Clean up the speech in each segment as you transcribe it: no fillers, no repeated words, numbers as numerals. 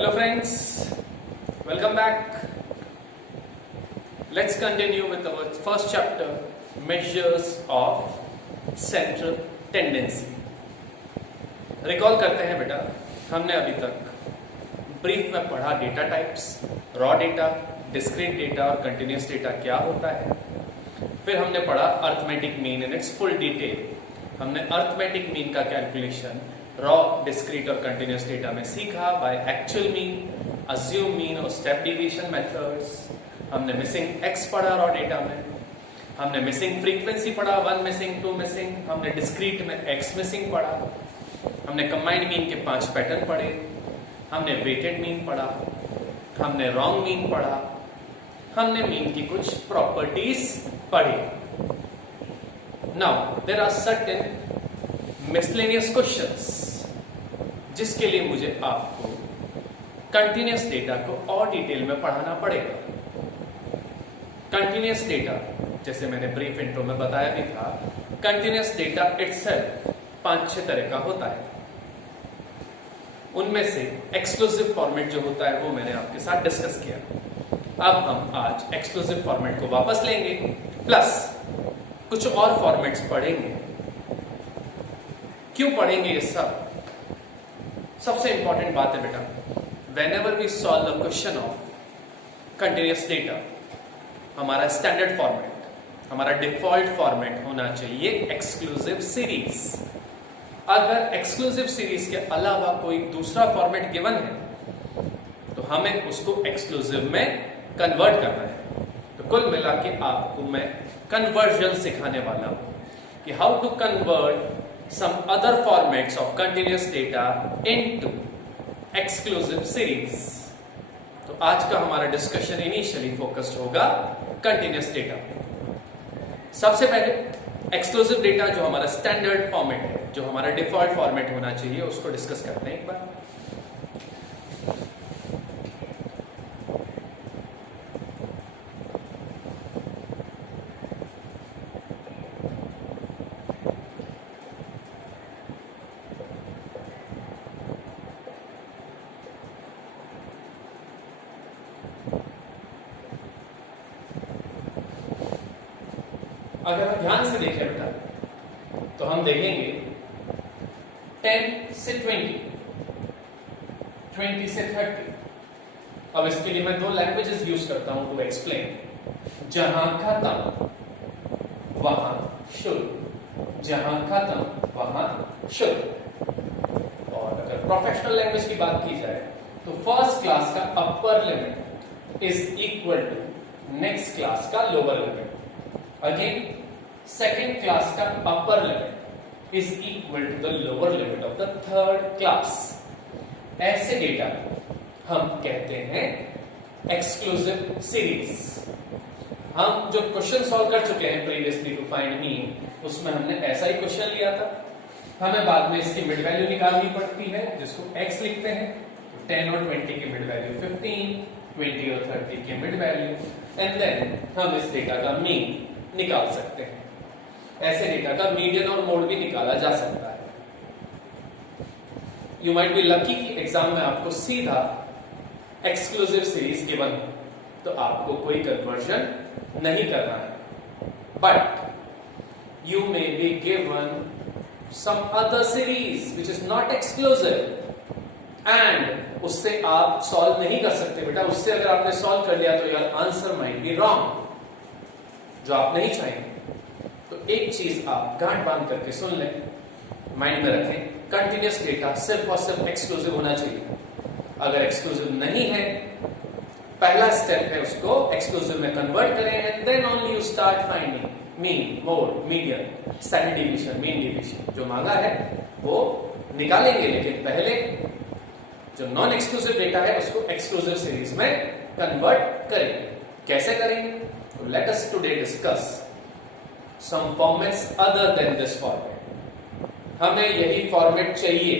Hello friends, welcome back. Let's continue with our first chapter, measures of central tendency. Recall करते हैं बेटा, हमने अभी तक ब्रीफ में पढ़ा data types, raw data, discrete data और कंटिन्यूस डेटा क्या होता है। फिर हमने पढ़ा arithmetic mean in its full detail. हमने अर्थमेटिक मीन का कैलकुलेशन रॉ, डिस्क्रीट और कंटिन्यूस डेटा में सीखा by actual mean, assume mean और स्टेप डिवीजन मेथड्स। हमने मिसिंग एक्स पढ़ा रॉ डेटा में, हमने मिसिंग फ्रीक्वेंसी पढ़ा, 1 मिसिंग, 2 मिसिंग। हमने डिस्क्रीट में एक्स मिसिंग पढ़ा। हमने कंबाइंड मीन के 5 पैटर्न पढ़े। हमने वेटेड मीन पढ़ा, हमने रॉन्ग मीन पढ़ा, हमने मीन की कुछ प्रॉपर्टीज पढ़ी। Now there are certain miscellaneous questions जिसके लिए मुझे आपको कंटिन्यूस डेटा को और डिटेल में पढ़ाना पड़ेगा। कंटिन्यूस डेटा, जैसे मैंने ब्रीफ इंट्रो में बताया भी था, कंटिन्यूस डेटा इटसेल्फ 5-6 तरह का होता है। उनमें से एक्सक्लूसिव फॉर्मेट जो होता है वो मैंने आपके साथ डिस्कस किया। अब हम आज एक्सक्लूसिव फॉर्मेट को वापस लेंगे, प्लस कुछ और फॉर्मेट्स पढ़ेंगे। क्यों पढ़ेंगे ये सब? सबसे इंपॉर्टेंट बात है बेटा, whenever we solve the question of continuous data, हमारा स्टैंडर्ड फॉर्मेट, हमारा डिफॉल्ट फॉर्मेट होना चाहिए एक्सक्लूसिव सीरीज। अगर एक्सक्लूसिव सीरीज के अलावा कोई दूसरा फॉर्मेट गिवन है तो हमें उसको एक्सक्लूसिव में कन्वर्ट करना है। तो कुल मिला के आपको मैं कन्वर्जन सिखाने वाला हूं कि how to convert some other formats of continuous data into exclusive series। तो आज का हमारा डिस्कशन इनिशियली फोकस्ड होगा कंटिन्यूस डेटा। सबसे पहले एक्सक्लूसिव डेटा जो हमारा स्टैंडर्ड फॉर्मेट है, जो हमारा डिफॉल्ट फॉर्मेट होना चाहिए, उसको डिस्कस करते हैं एक बार। अगर हम ध्यान से देखें बेटा तो हम देखेंगे 10 से 20 से 30। अब इसके लिए मैं 2 लैंग्वेजेस यूज करता हूं टू एक्सप्लेन। जहां खत्म वहां शुरू, जहां खत्म वहां शुरू। और अगर प्रोफेशनल लैंग्वेज की बात की जाए तो फर्स्ट क्लास का upper limit is equal to next class का lower limit. Again second class का upper limit is equal to the lower limit of the third class. ऐसे डेटा हम कहते हैं एक्सक्लूसिव सीरीज। हम जो क्वेश्चन सॉल्व कर चुके हैं प्रीवियसली टू फाइंड मीन, उसमें हमने ऐसा ही क्वेश्चन लिया था। हमें बाद में इसकी मिड वैल्यू निकालनी पड़ती है, जिसको x लिखते हैं। 10 और 20 की मिड वैल्यू 15, 20 और 30 की मिड वैल्यू, एंड देन हम इस डेटा का मीन निकाल सकते हैं। ऐसे डेटा का मीडियन और मोड भी निकाला जा सकता है। यू माइट बी लकी कि एग्जाम में आपको सीधा एक्सक्लूसिव सीरीज गिवन हो तो आपको कोई कन्वर्जन नहीं करना है, but you may be given some other series which is not exclusive and उससे आप सॉल्व नहीं कर सकते बेटा। उससे अगर आपने सॉल्व कर लिया तो your answer might be wrong, जो आप नहीं चाहेंगे। तो एक चीज आप गांठ बांध करके सुन लें, माइंड में रखें, कंटिन्यूस डेटा सिर्फ और सिर्फ एक्सक्लूसिव होना चाहिए। अगर एक्सक्लूसिव नहीं है, पहला स्टेप है उसको एक्सक्लूसिव में कन्वर्ट करें and then only you start finding mean, mode, median, standard division, mean division. जो मांगा है वो निकालेंगे, लेकिन पहले जो नॉन एक्सक्लूसिव डेटा है उसको एक्सक्लूसिव सीरीज में कन्वर्ट करेंगे। कैसे करेंगे? Let us today discuss some formats other than this format। हमें यही फॉर्मेट चाहिए,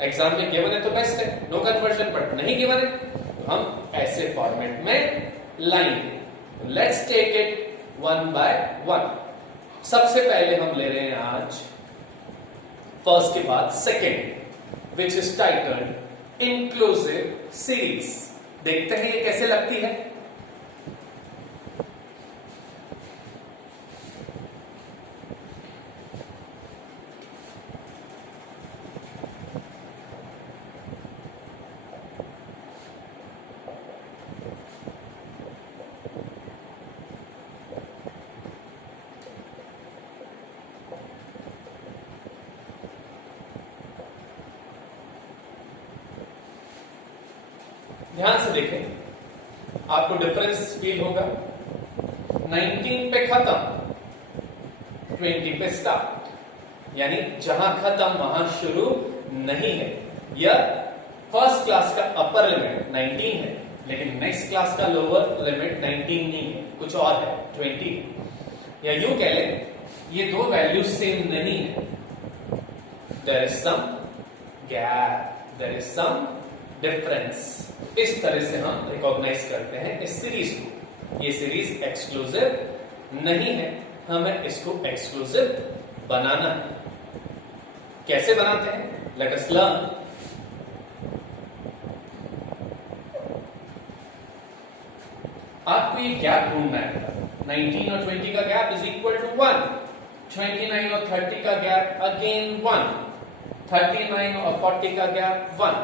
एग्जाम में गिवन है तो बेस्ट है, नो कन्वर्जन, बट नहीं गिवन है तो हम ऐसे फॉर्मेट में लाएंगे। Let's take it one by one. सबसे पहले हम ले रहे हैं आज फर्स्ट के बाद second, which is titled inclusive series. देखते हैं ये कैसे लगती है। ध्यान से देखें, आपको डिफरेंस फील होगा। 19 पे खत्म, 20 पे स्टार्ट, यानी जहां खत्म वहां शुरू नहीं है। या फर्स्ट क्लास का अपर लिमिट 19 है, लेकिन नेक्स्ट क्लास का लोअर लिमिट 19 नहीं है, कुछ और है, 20। या यूं कह लें, ये दो वैल्यूज सेम नहीं है। There is some gap, there is some difference. इस तरह से हम रिकॉग्नाइज करते हैं इस सीरीज को। ये सीरीज एक्सक्लूसिव नहीं है, हमें इसको एक्सक्लूसिव बनाना है। कैसे बनाते हैं? Let us learn. आपको ये गैप ढूंढना है। 19 और 20 का गैप इज इक्वल टू 1। 29 और 30 का गैप अगेन 1। 39 और 40 का gap 1।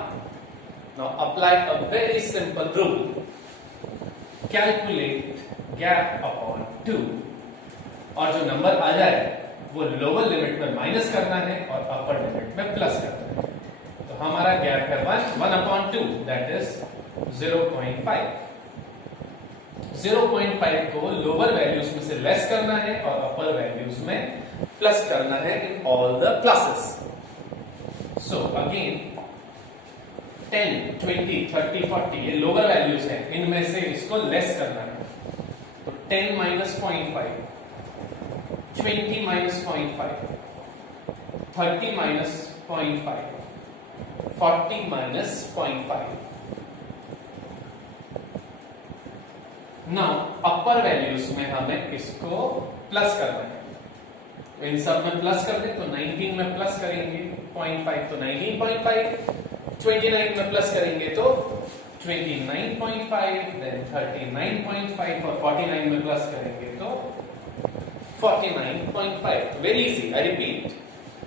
Now apply a very simple rule. Calculate gap upon 2. और जो नंबर आ जाए वो लोअर लिमिट में माइनस करना है और अपर लिमिट में प्लस करना है। तो हमारा गैप है 1/2, दैट इज 0.5। 0.5 को लोअर वैल्यूज में से लेस करना है और अपर वैल्यूज में प्लस करना है in all the classes. So again 10, 20, 30, 40 ये लोअर वैल्यूज हैं, इनमें से इसको लेस करना है। तो 10 minus 0.5, 20 minus 0.5, 30 minus 0.5, 40 minus 0.5। Now upper values में हमें इसको प्लस करना है। इन सब में प्लस कर दे तो 19 में प्लस करेंगे 0.5 तो 19.5, 29 में प्लस करेंगे तो 29.5, देन 39.5 और 49 में प्लस करेंगे तो 49.5। वेरी इजी, आई रिपीट,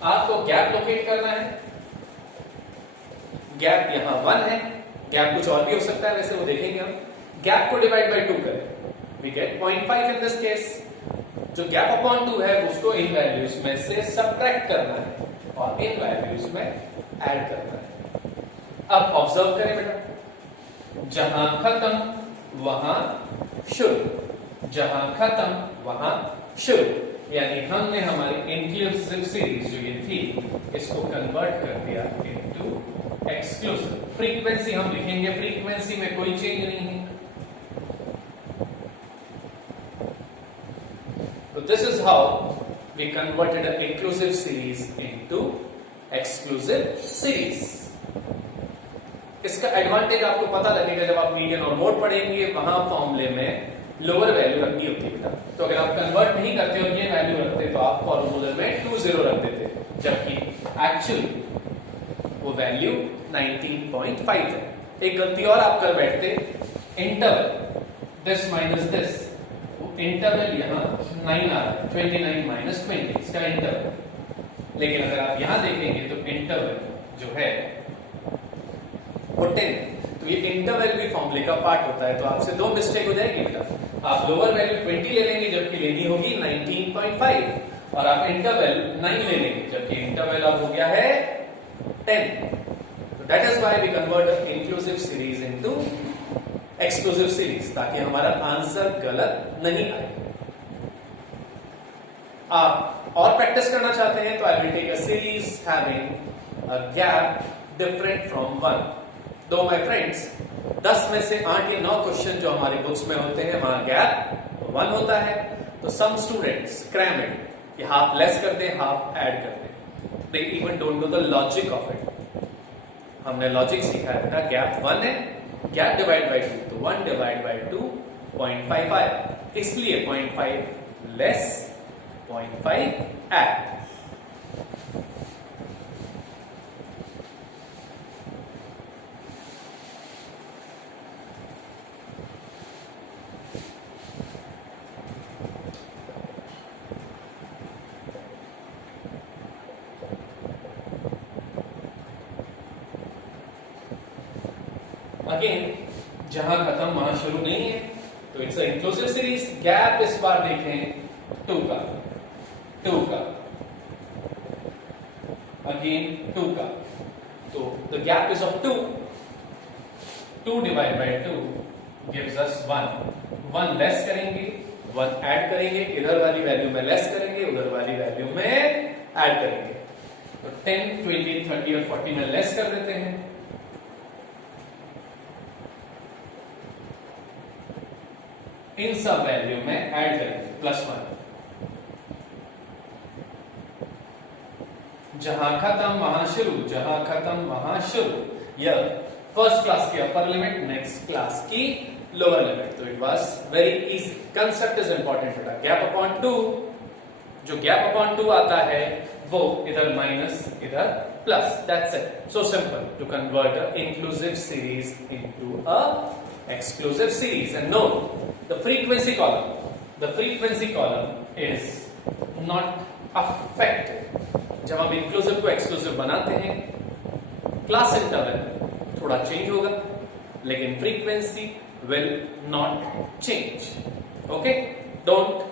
आपको गैप लोकेट करना है। गैप यहां 1 है, गैप कुछ और भी हो सकता है, वैसे वो देखेंगे हम। गैप को डिवाइड बाय 2 करें, we get 0.5 in this case. जो गैप अपॉन 2 है उसको इन वैल्यूज में से सब्ट्रैक्ट करना है और इन वैल्यूज में ऐड करना है। अब ऑब्जर्व करें बेटा, जहां खत्म वहां शुरू, जहां खत्म वहां शुरू, यानी हमने हमारी इंक्लूसिव सीरीज जो ये थी इसको कन्वर्ट कर दिया इनटू एक्सक्लूसिव। फ्रीक्वेंसी हम लिखेंगे, फ्रीक्वेंसी में कोई चेंज नहीं है। तो this is how we converted an inclusive series into exclusive series। इसका एडवांटेज आपको पता लगेगा जब आप मीडियन और मोड पढ़ेंगे, वहां फॉर्मूले में लोअर वैल्यू रखनी होती है बेटा। तो अगर आप कन्वर्ट नहीं करते और ये वैल्यू रखते तो आप फॉर्मूले में 20 रख देते, जबकि एक्चुअली वो वैल्यू 19.5 है। एक गलती और आप कर बैठते, interval this minus this, interval यहां 9 आ रहा है, 29 माइनस 20 इसका इंटरवल। लेकिन अगर आप यहां देखेंगे तो इंटरवल जो है वो 10, तो ये इंटरवल भी फॉर्मूले का पार्ट होता है। तो आपसे दो मिस्टेक हो जाएगी बेटा, आप लोअर वैल्यू 20 ले लेंगे जबकि लेनी होगी 19.5, और आप इंटरवल 9 ले लेंगे जबकि इंटरवल अब हो गया है 10। तो that is why we convert inclusive series into exclusive series, ताकि हमारा आंसर गलत नहीं आए। आप और प्रैक्टिस करना चाहते हैं तो I will take a series having a gap different from 1। दो माय फ्रेंड्स, 10 में से 8 या 9 क्वेश्चन जो हमारी बुक्स में होते हैं वहां गैप 1 होता है। तो सम स्टूडेंट्स क्रैम इट, कि हाफ लेस कर दें हाफ ऐड कर दें, they even don't know the logic of it. हमने लॉजिक सीखा है बेटा, गैप 1 है, गैप डिवाइड बाय 2, तो 1 डिवाइड बाय 2 0.5 आया, इसलिए 0.5 लेस 0.5 ऐड। अगेन जहां खत्म वहां शुरू नहीं है, तो इट्स इंक्लूसिव सीरीज। गैप इस बार देखें 2 का, अगेन 2 का, तो the gap is of 2 divide by 2 gives us 1 less करेंगे, 1 ऐड करेंगे, इधर वाली वैल्यू में लेस करेंगे, उधर वाली वैल्यू में ऐड करेंगे, तो 10, 20, 30 और 40 में लेस कर देते हैं। इन सब वैल्यू में ऐड करेंगे +1। जहां खत्म वहां शुरू, जहां खत्म वहां शुरू। यह फर्स्ट क्लास की अपर लिमिट, नेक्स्ट क्लास की लोअर लिमिट। तो it was very easy. Concept is important बेटा। गैप अपॉन 2, जो गैप अपॉन 2 आता है वो इधर माइनस इधर plus, that's it. So simple to convert a inclusive series into a exclusive series. And no, the frequency column is not affected. जब हम inclusive को एक्सक्लूसिव बनाते हैं, क्लास इंटरवल थोड़ा चेंज होगा, लेकिन frequency will not change. Okay, don't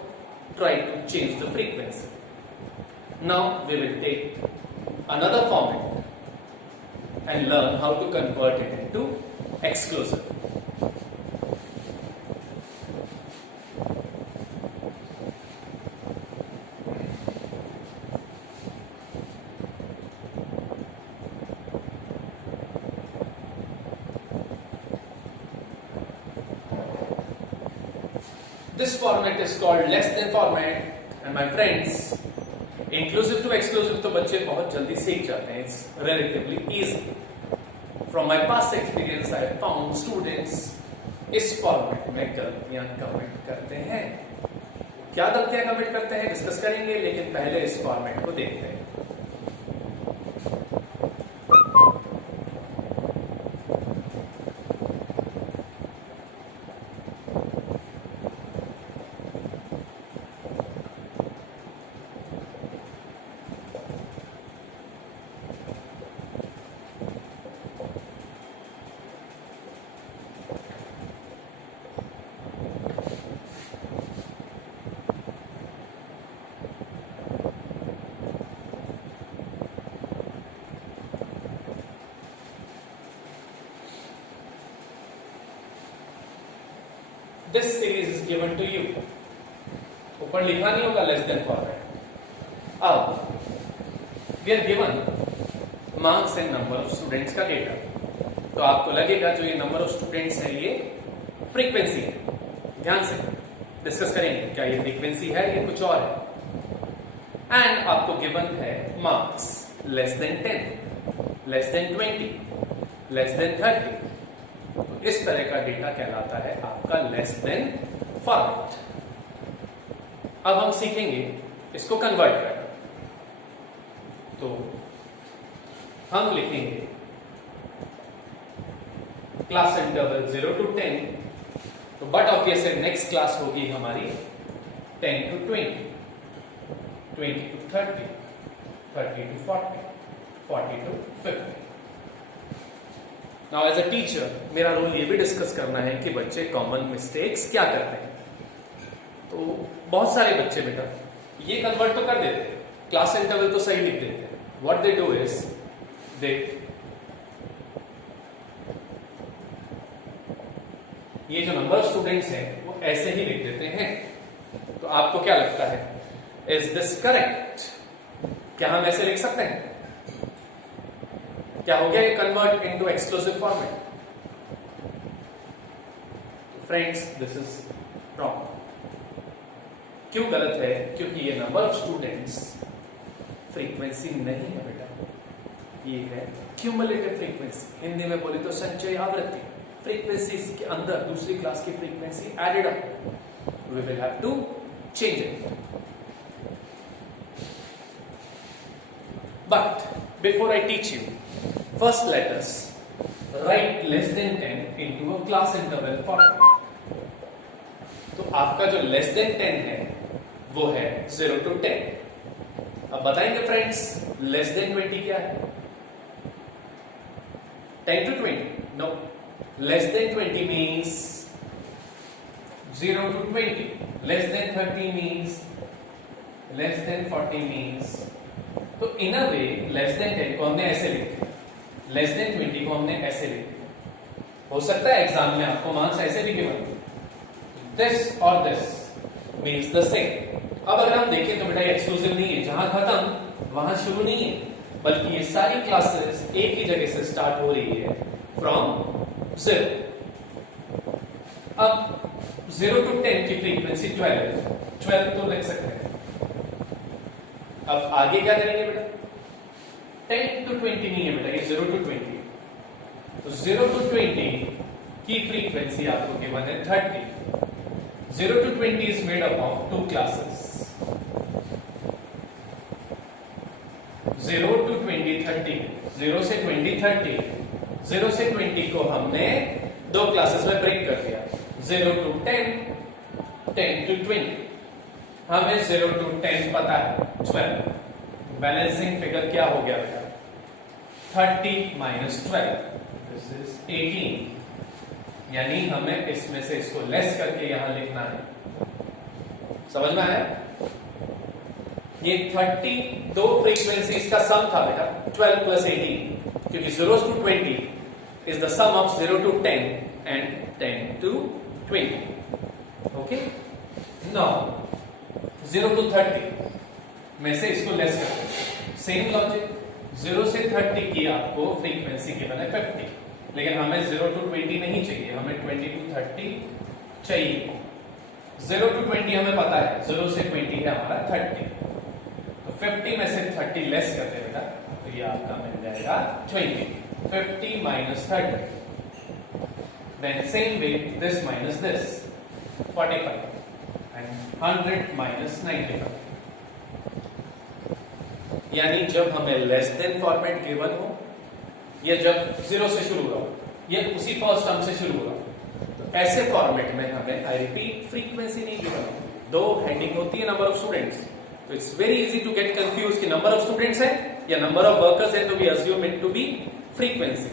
try to change the frequency. Now we will take another format and learn how to convert it into exclusive. This format is called less than format, and my friends, inclusive to exclusive तो बच्चे बहुत जल्दी सीख जाते हैं. It's relatively easy. From my past experience, I have found students इस format में गलतियां कमिट करते हैं. क्या गलतियां कमिट करते हैं डिस्कस करेंगे, लेकिन पहले इस फॉर्मेट को देखते हैं. This series is given to you. ऊपर लिखा नहीं होगा लेस देन फॉर्मेट. अब we are given marks and number of students का डेटा. तो आपको लगेगा जो ये नंबर ऑफ स्टूडेंट्स है ये फ्रीक्वेंसी है. ध्यान से डिस्कस करेंगे क्या ये फ्रीक्वेंसी है या कुछ और है. एंड आपको गिवन है marks less than 10, less than 20, less than 30. इस तरह का डेटा कहलाता है आपका लेस देन फॉर्मेट. अब हम सीखेंगे इसको कन्वर्ट करना. तो हम लिखेंगे क्लास इंटरवल 0 to 10. तो बट ऑब्वियसली नेक्स्ट क्लास होगी हमारी 10 to 20, 20 to 30, 30 to 40, 40 to 50. Now as a teacher मेरा रोल ये भी डिस्कस करना है कि बच्चे कॉमन मिस्टेक्स क्या करते हैं. तो बहुत सारे बच्चे बेटा ये कन्वर्ट तो कर देते हैं, क्लास इंटरवल तो सही लिख देते हैं. What they do is they ये जो नंबर ऑफ स्टूडेंट्स हैं वो ऐसे ही लिख देते हैं. तो आपको क्या लगता है, इज दिस करेक्ट? क्या हम ऐसे लिख सकते हैं? क्या हो गया ये convert into exclusive format? Friends this is wrong. क्यों गलत है? क्योंकि ये नंबर ऑफ स्टूडेंट्स फ्रीक्वेंसी नहीं है बेटा, ये है क्यूमुलेटिव फ्रीक्वेंसी. हिंदी में बोले तो संचय आवृत्ति. फ्रीक्वेंसी के अंदर दूसरी क्लास की frequency added up. We will have to change it. But before I teach you, first let us write less than 10 into a class interval format. तो आपका जो less than 10 है वो है 0 to 10. अब बताएंगे फ्रेंड्स less than 20 क्या है? 10 to 20? No. Less than 20 means 0 to 20. Less than 30 means less than 40 means. तो इन अ वे लेस देन 10 को हमने ऐसे लिखे, लेस देन 20 को हमने ऐसे लिखे। हो सकता है एग्जाम में आपको मार्क्स ऐसे भी गिवन, दिस और दिस मीन्स द सेम। अब अगर हम देखें तो बेटा ये एक्सक्लूसिव नहीं है, जहां खत्म वहां शुरू नहीं है, बल्कि ये सारी क्लासेस एक ही जगह से स्टार्ट हो रही है फ्रॉम 0। अब 0 to 10 की फ्रीक्वेंसी 12 तो लिख सकते हैं। अब आगे क्या करेंगे बेटा, 10 to 20 नहीं है बेटा, ये 0 to 20। तो 0 to 20 की फ्रीक्वेंसी आपको गिवन है 30। 0 to 20 is made up of 2 classes. 0 to 20 30, 0 से 20 30, 0 से 20 को हमने 2 क्लासेस में ब्रेक कर दिया, 0 to 10, 10 to 20। हमें 0 to 10 पता है 12, बैलेंसिंग फिगर क्या हो गया बेटा, 30 minus 12, दिस इज 18। यानी हमें इसमें से इसको लेस करके यहां लिखना है। समझ में आया? ये 30 दो फ्रीक्वेंसीज का सम था बेटा, 12 plus 18, क्योंकि 0 to 20 is the sum of 0 to 10 and 10 to 20. Okay? Now 0 to 30 में से इसको लेस करते हैं। सेम लॉजिक, 0 से 30 की आपको फ्रीक्वेंसी गिवन है 50, लेकिन हमें 0 to 20 नहीं चाहिए, हमें 20 to 30 चाहिए। 0 to 20 हमें पता है, 0 से 20 है हमारा 30, तो 50 में से 30 लेस करते बेटा, तो ये आपका मिल जाएगा 20। 50 minus 30, then same way this minus this, 45, and 100 minus 95। यानी जब हमें लेस देन फॉर्मेट गिवन हो, या जब 0 से शुरू हो, या उसी फर्स्ट टर्म से शुरू हो, तो ऐसे फॉर्मेट में हमें आई रिपीट फ्रीक्वेंसी नहीं गिवन हो। दो हेडिंग होती है नंबर ऑफ स्टूडेंट्स, तो it's very easy to get confuse कि नंबर ऑफ स्टूडेंट्स है या नंबर ऑफ वर्कर्स है, तो we assume it to be frequency.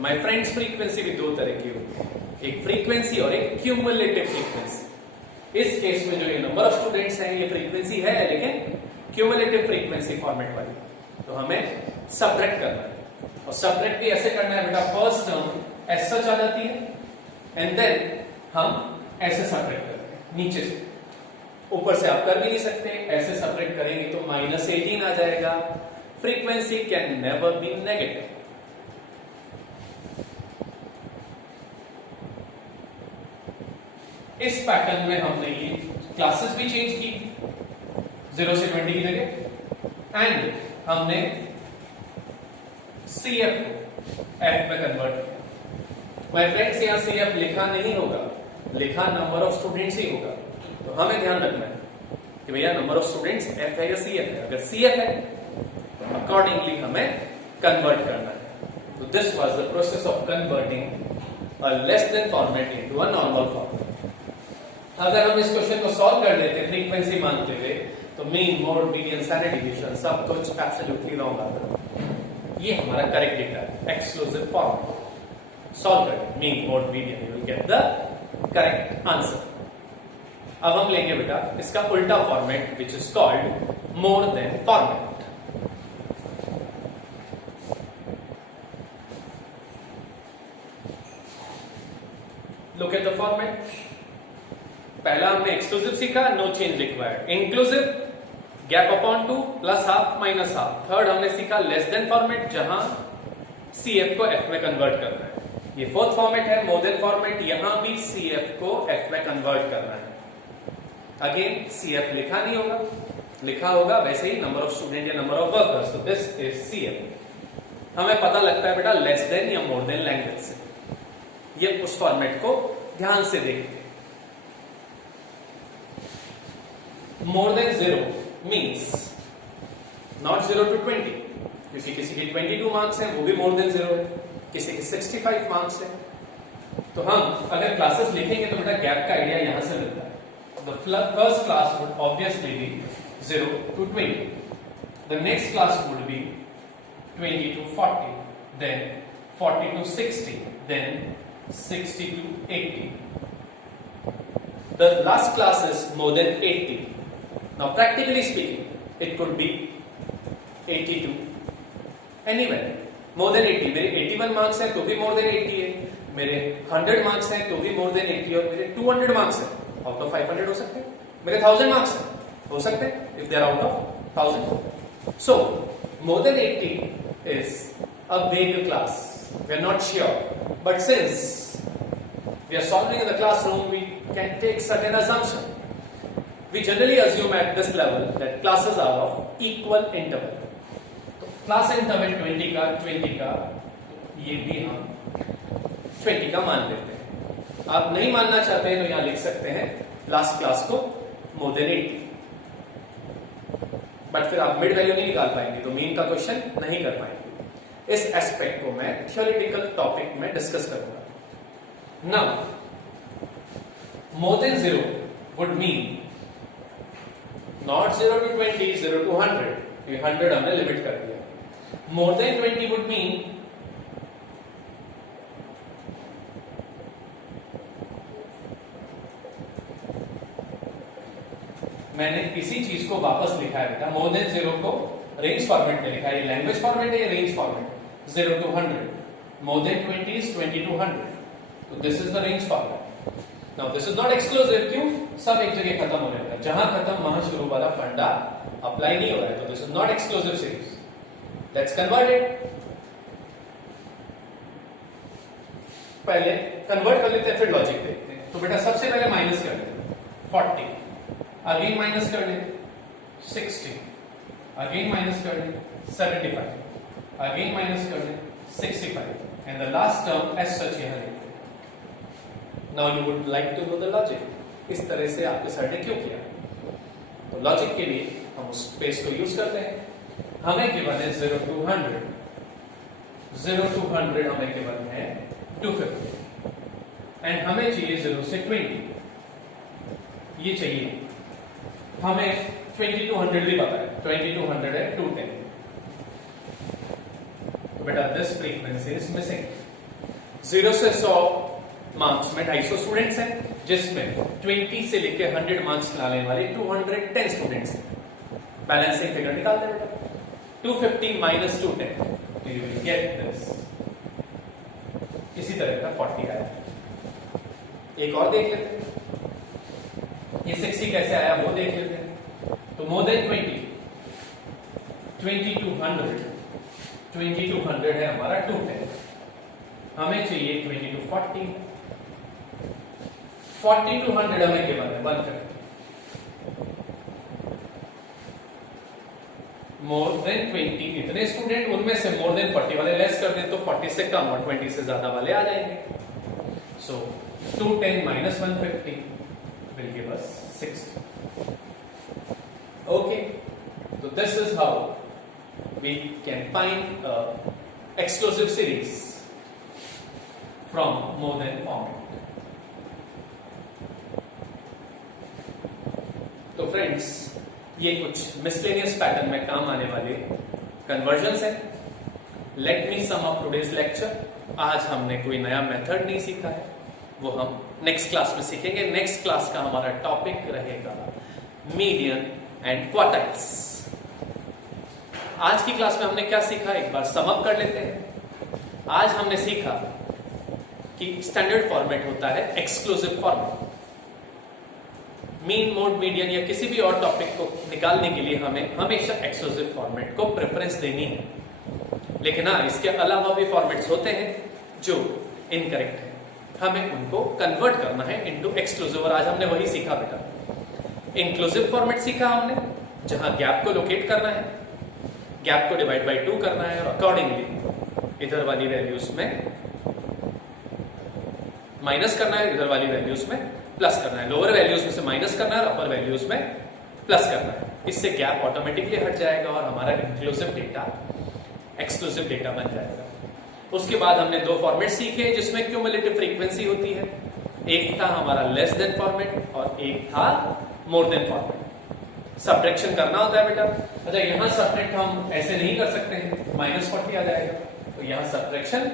My friends, frequency भी दो तरह की होती है, एक फ्रीक्वेंसी और एक क्यूमुलेटिव फ्रीक्वेंसी। इस केस में जो ये नंबर ऑफ स्टूडेंट्स हैं ये फ्रीक्वेंसी है, लेकिन क्यूमुलेटिव फ्रीक्वेंसी फॉर्मेट वाली, तो हमें सबट्रैक्ट करना है। और सबट्रैक्ट भी ऐसे करना है बेटा, फर्स्ट टर्म एज सच आ जाती है एंड देन हम ऐसे सबट्रैक्ट करते हैं नीचे से। ऊपर से आप कर भी नहीं सकते, ऐसे सबट्रैक्ट करेंगे तो -18 आ जाएगा। Frequency can never be negative. इस पैटर्न में हमने ये क्लासेस भी चेंज की 0 से 20 की जगह, एंड हमने CF को F में कन्वर्ट किया। माय फ्रेंड्स, यहां CF लिखा नहीं होगा, लिखा नंबर ऑफ स्टूडेंट्स ही होगा। तो हमें ध्यान रखना है कि भैया नंबर ऑफ स्टूडेंट्स F है या CF है। अगर CF है तो अकॉर्डिंगली हमें कन्वर्ट करना है। तो this was the process of converting a less than format into a normal format. अगर हम इस क्वेश्चन को सॉल्व कर लेते फ्रीक्वेंसी मानते हुए, तो mean, mode, median, standard deviation सब कुछ एब्सोल्युटली रॉन्ग आता। ये हमारा करेक्ट डेटा है, एक्सक्लूसिव फॉर्म। सॉल्व करें mean, mode, median, you will get the correct answer. अब हम लेंगे बेटा इसका उल्टा format, which is called more than format. Look at the format. पहला हमने एक्सक्लूसिव सीखा, no change required. Inclusive, gap upon 2 plus half minus half. Third हमने सीखा लेस देन फॉर्मेट, जहां CF को F में कन्वर्ट करना है। ये फोर्थ फॉर्मेट है मोर देन फॉर्मेट, यहां भी CF को F में कन्वर्ट करना है। अगेन CF लिखा नहीं होगा, लिखा होगा वैसे ही नंबर ऑफ स्टूडेंट या नंबर ऑफ वर्कर्स। तो दिस इज CF। हमें पता लगता है बेटा लेस देन या मोर देन लैंग्वेज से। ये उस फॉर्मेट को ध्यान से देखते हैं। More than 0 means not 0 to 20, क्योंकि किसी के 22 मार्क्स हैं वो भी मोर देन 0 है, किसी के 65 मार्क्स है। तो हम अगर क्लासेस लिखेंगे तो बेटा गैप का आइडिया यहां से मिलता है। The first class would obviously be 0 to 20, the next class would be 20 to 40, then 40 to 60, then 60 to 80. The last class is more than 80. Now practically speaking, it could be 82. Anywhere more than 80. मेरे 81 marks हैं तो भी more than 80 है, मेरे 100 marks हैं तो भी more than 80, और मेरे 200 मार्क्स हैं आउट ऑफ 500 हो सकते हैं, मेरे 1000 मार्क्स हैं हो सकते हैं if they are out of 1000. So more than 80 is a vague class. We are not sure, but since we are solving in the classroom, we can take certain assumption. We generally assume at this level that classes are of equal interval. तो class interval 20 का ये भी हम 20 का मान लेते हैं. आप नहीं मानना चाहते हैं तो यहां लिख सकते हैं लास्ट क्लास को मोर देन 80. बट फिर आप मिड वैल्यू नहीं निकाल पाएंगे तो मीन का क्वेश्चन नहीं कर पाएंगे. इस एस्पेक्ट को मैं थियोरेटिकल टॉपिक में डिस्कस करूंगा. Now more than 0 would mean not 0 to 20, 0 to 100. ये 100 हमने लिमिट कर दिया. मोर देन 20 वुड मीन मैंने इसी चीज को वापस लिखा है बेटा. मोर देन 0 को रेंज फॉर्मेट में लिखा है. ये लैंग्वेज फॉर्मेट है, ये range format. 0 to 100. More than 20 is 20 to 100. So this is the range format. Now this is not exclusive. क्यों? सब एक जगह खत्म होने वाला है. जहां खत्म वहां शुरू वाला फंडा अप्लाई नहीं हो रहा है. तो this is not exclusive series. Let's convert it. पहले कन्वर्ट कर लेते हैं फिर लॉजिक देखते हैं. तो बेटा सबसे पहले माइनस कर लेते हैं 40, अगेन माइनस कर लेते 60, अगेन माइनस कर लेते 75, अगेन माइनस कर लेते 65, and the last term as such यहां लिखते हैं. Now you would like to know the logic. इस तरह से आपके सर ने क्यों किया? तो लॉजिक के लिए हम उस स्पेस को यूज करते हैं. हमें गिवन है 0 to 100. 0 to 100 हमें गिवन है 250, एंड हमें चाहिए 0 से 20. ये चाहिए हमें 20 to 100 भी पता है. 20 to 100 है 210. तो बेटा दिस फ्रीक्वेंसी इज मिसिंग. 0 से 100 मार्क्स में 250 स्टूडेंट्स हैं, जिसमें 20 से लेकर 100 मार्क्स लाने वाले 210 स्टूडेंट्स हैं. बैलेंसिंग फिगर निकालते हैं बेटा. 250 minus 210, तो यू विल गेट दिस. इसी तरह का 40 आया. एक और देख लेते हैं ये 60 कैसे आया वो देख लेते हैं. तो मोर देन 20 to 100. 20 to 100 है हमारा 210. हमें चाहिए 20 to 40. 40 to 100 हमें गिवन है 150. मोर देन 20 इतने स्टूडेंट, उनमें से मोर देन 40 वाले लेस कर दें तो 40 से कम और 20 से ज्यादा वाले आ जाएंगे. सो 210 minus 150 will give us 60. Okay, so this is how we can find exclusive series from more than format. तो फ्रेंड्स ये कुछ मिसलेनियस पैटर्न में काम आने वाले कन्वर्जन्स हैं. Let me sum up today's lecture. आज हमने कोई नया मेथड नहीं सीखा है, वो हम नेक्स्ट क्लास में सीखेंगे. नेक्स्ट क्लास का हमारा टॉपिक रहेगा मीडियन एंड क्वार्टाइल्स. आज की क्लास में हमने क्या सीखा एक बार सम अप कर लेते हैं. आज हमने सीखा कि स्टैंडर्ड फॉर्मेट होता है exclusive format. Mean, mode, median या किसी भी और टॉपिक को निकालने के लिए हमें हमेशा एक्सक्लूसिव फॉर्मेट को प्रेफरेंस देनी है. लेकिन हाँ, इसके अलावा भी फॉर्मेट्स होते हैं जो इनकरेक्ट है. हमें उनको कन्वर्ट करना है इनटू एक्सक्लूसिव, और आज हमने वही सीखा बेटा. इंक्लूसिव फॉर्मेट सीखा हमने, जहां गैप को लोकेट करना है, गैप को डिवाइड बाय 2 करना है, और अकॉर्डिंगली इधर वाली वैल्यूज में माइनस करना है, इधर वाली वैल्यूज में प्लस करना है. लोअर वैल्यूज में से माइनस करना है और अपर वैल्यूज में प्लस करना है. इससे गैप ऑटोमेटिकली हट जाएगा और हमारा इंक्लूसिव डेटा एक्सक्लूसिव डेटा बन जाएगा. उसके बाद हमने 2 फॉर्मेट सीखे जिसमें क्यूमुलेटिव फ्रीक्वेंसी होती है. एक था हमारा लेस देन फॉर्मेट और एक था मोर देन फॉर्मेट. सब्ट्रैक्शन करना होता है बेटा. अच्छा, यहां सब्ट्रैक्ट हम ऐसे नहीं कर सकते हैं, -40 आ जाएगा, तो यहां सब्ट्रैक्शन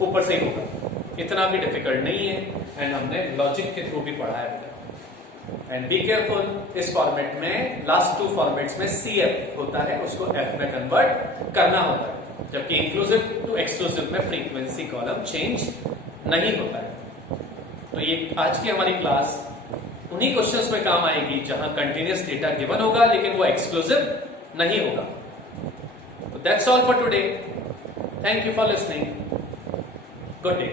ऊपर से ही होगा. इतना भी डिफिकल्ट नहीं है एंड हमने लॉजिक के थ्रू भी पढ़ा है बेटा। एंड बी केयरफुल, इस फॉर्मेट में लास्ट 2 फॉर्मेट्स में CF होता है, उसको F में कन्वर्ट करना होता है, जबकि इंक्लूसिव टू एक्सक्लूसिव में फ्रीक्वेंसी कॉलम चेंज नहीं होता है। तो ये आज की हमारी क्लास उन्हीं क्वेश्चंस में काम आएगी जहां कंटिन्यूअस डेटा गिवन होगा लेकिन वो एक्सक्लूसिव नहीं होगा। तो that's all for today. Thank you for listening. Good day.